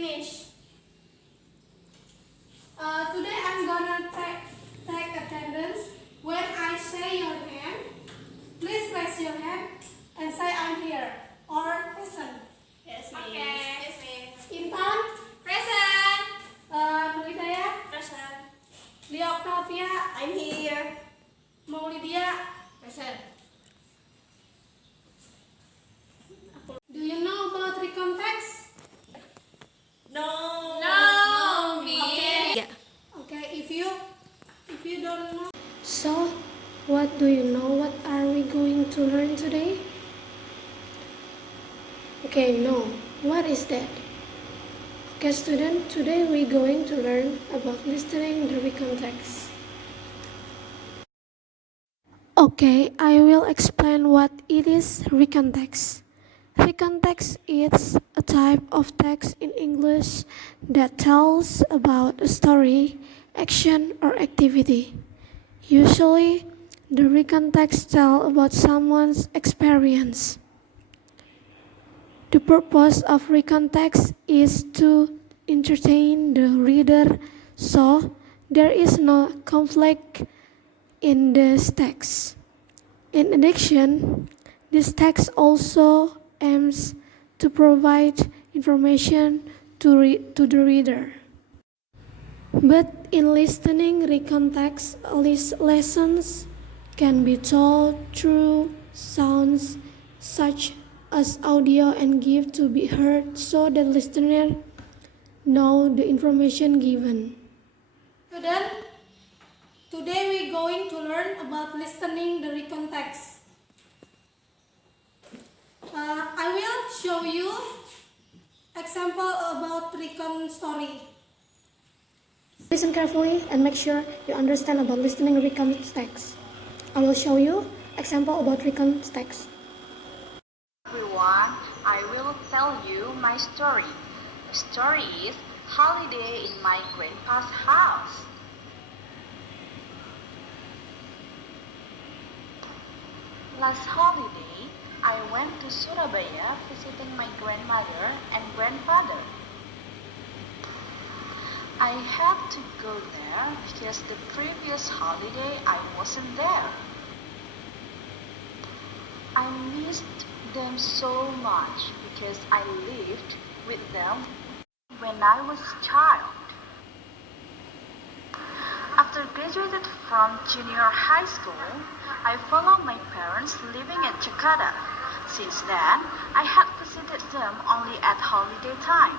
finish. Today I'm gonna take attendance. When I say your name, please raise your hand and say I'm here or present. Yes, miss. Okay. Yes, miss. Intan, Present. Nuritaya, Present. Lia Octavia, I'm here. Maulidia. Present. Do you know about recon text? No. No, miss. Okay. Yeah. Okay, if you don't know. So, what do you know? What are we going to learn today? Okay, no. What is that? Okay, student, today we're going to learn about listening the context. Okay, I will explain what it is recontext. Recontext is a type of text in English that tells about a story, action, or activity. Usually, the recontext tells about someone's experience. The purpose of recontext is to entertain the reader, so there is no conflict in this text. In addition, this text also aims to provide information to the reader. But in listening recontext, lessons can be told through sounds such as audio and give to be heard so that listener know the information given. Student, today we're going to learn about listening the recontext. I will show you example about recon story. Listen carefully and make sure you understand about listening recontext. I will show you example about recontext. Everyone, I will tell you my story. The story is Holiday in My Grandpa's House. Last holiday, I went to Surabaya visiting my grandmother and grandfather. I had to go there because the previous holiday I wasn't there. I missed them so much because I lived with them when I was a child. After graduated from junior high school, I followed my parents living at Jakarta. Since then, I had visited them only at holiday time.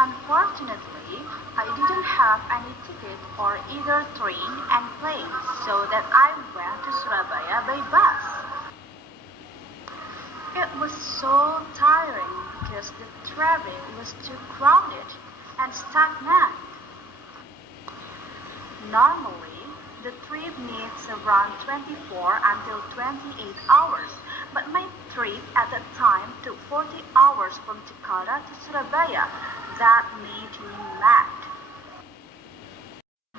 Unfortunately, I didn't have any ticket for either train and plane, so that I went to Surabaya by bus. It was so tiring because the traffic was too crowded and stagnant. Normally, the trip needs around 24 until 28 hours, but my trip at that time took 40 hours from Jakarta to Surabaya. That made me mad.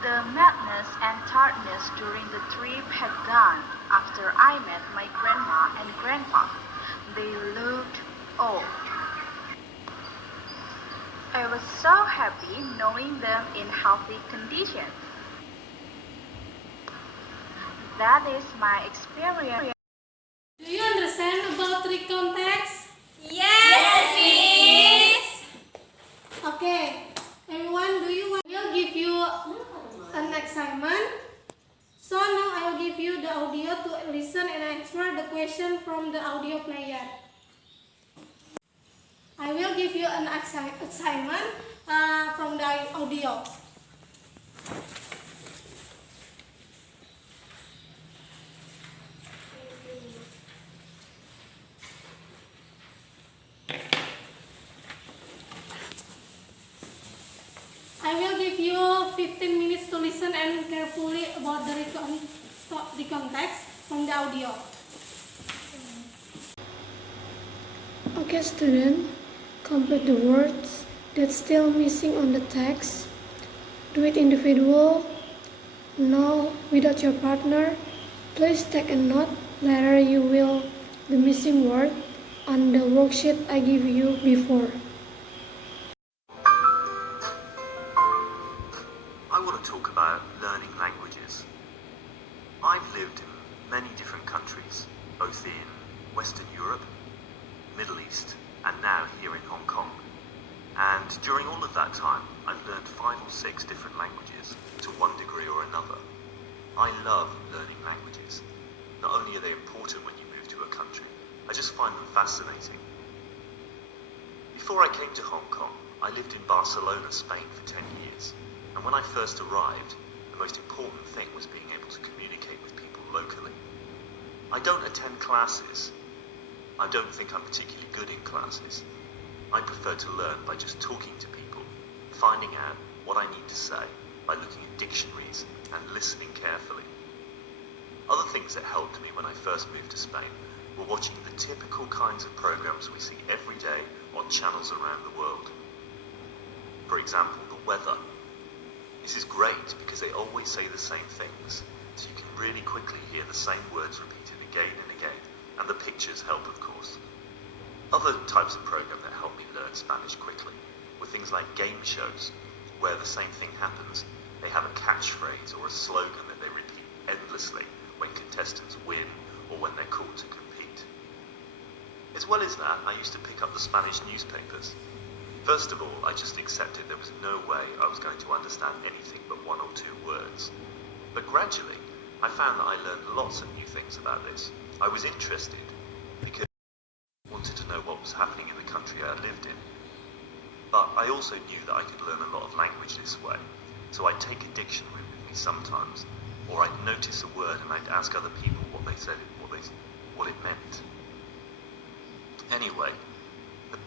The madness and tiredness during the trip had gone after I met my grandma and grandpa. They looked old. I was so happy knowing them in healthy condition. That is my experience. Do you understand about recontext? Yes, miss. Okay, everyone, will give you an assignment. So now I will give you the audio to listen and answer the question from the audio player. I will give you an assignment from the audio. I will give you 15 minutes to listen and carefully about the context from the audio. Okay, student, complete the words that's still missing on the text. Do it individual. Now, without your partner, please take a note. Later, you will the missing word on the worksheet I give you before. Western Europe, Middle East, and now here in Hong Kong. And during all of that time, I've learned 5 or 6 different languages to one degree or another. I love learning languages. Not only are they important when you move to a country, I just find them fascinating. Before I came to Hong Kong, I lived in Barcelona, Spain for 10 years. And when I first arrived, the most important thing was being able to communicate with people locally. I don't attend classes. I don't think I'm particularly good in classes. I prefer to learn by just talking to people, finding out what I need to say by looking at dictionaries and listening carefully. Other things that helped me when I first moved to Spain were watching the typical kinds of programs we see every day on channels around the world. For example, the weather. This is great because they always say the same things, so you can really quickly hear the same words repeated again and again, and the pictures help, of course. Other types of program that helped me learn Spanish quickly were things like game shows, where the same thing happens. They have a catchphrase or a slogan that they repeat endlessly when contestants win or when they're called to compete. As well as that, I used to pick up the Spanish newspapers. First of all, I just accepted there was no way I was going to understand anything but 1 or 2 words. But gradually, I found that I learned lots of new things about this. I was interested because I wanted to know what was happening in the country I lived in. But I also knew that I could learn a lot of language this way, so I'd take a dictionary with me sometimes, or I'd notice a word and I'd ask other people what they said, what it meant. Anyway,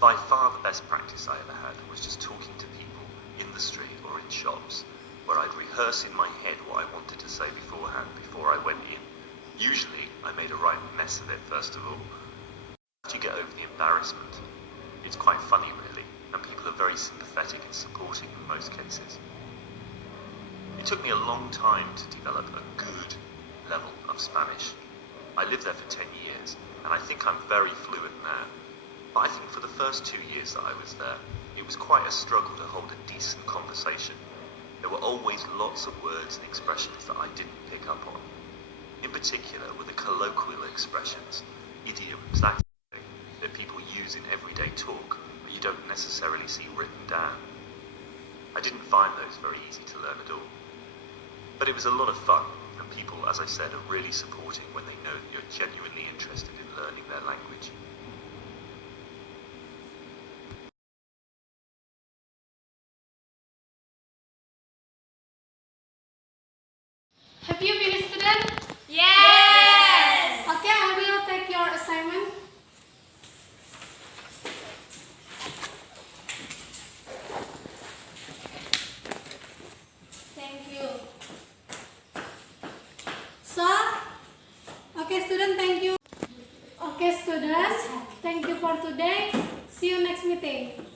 by far the best practice I ever had was just talking to people in the street or in shops, where I'd rehearse in my head what I wanted to say beforehand before I went in. Usually, I made a right mess of it first of all. After you get over the embarrassment, it's quite funny really, and people are very sympathetic and supporting in most cases. It took me a long time to develop a good level of Spanish. I lived there for 10 years, and I think I'm very fluent now. But I think for the first 2 years that I was there, it was quite a struggle to hold a decent conversation. There were always lots of words and expressions that I didn't pick up on. In particular were the colloquial expressions, idioms, that thing that people use in everyday talk, but you don't necessarily see written down. I didn't find those very easy to learn at all. But it was a lot of fun, and people, as I said, are really supporting when they know that you're genuinely interested in learning their language. Have you finished, student? Yes. Okay, I will take your assignment. Thank you. So, okay, student, thank you. Okay, students, thank you for today. See you next meeting.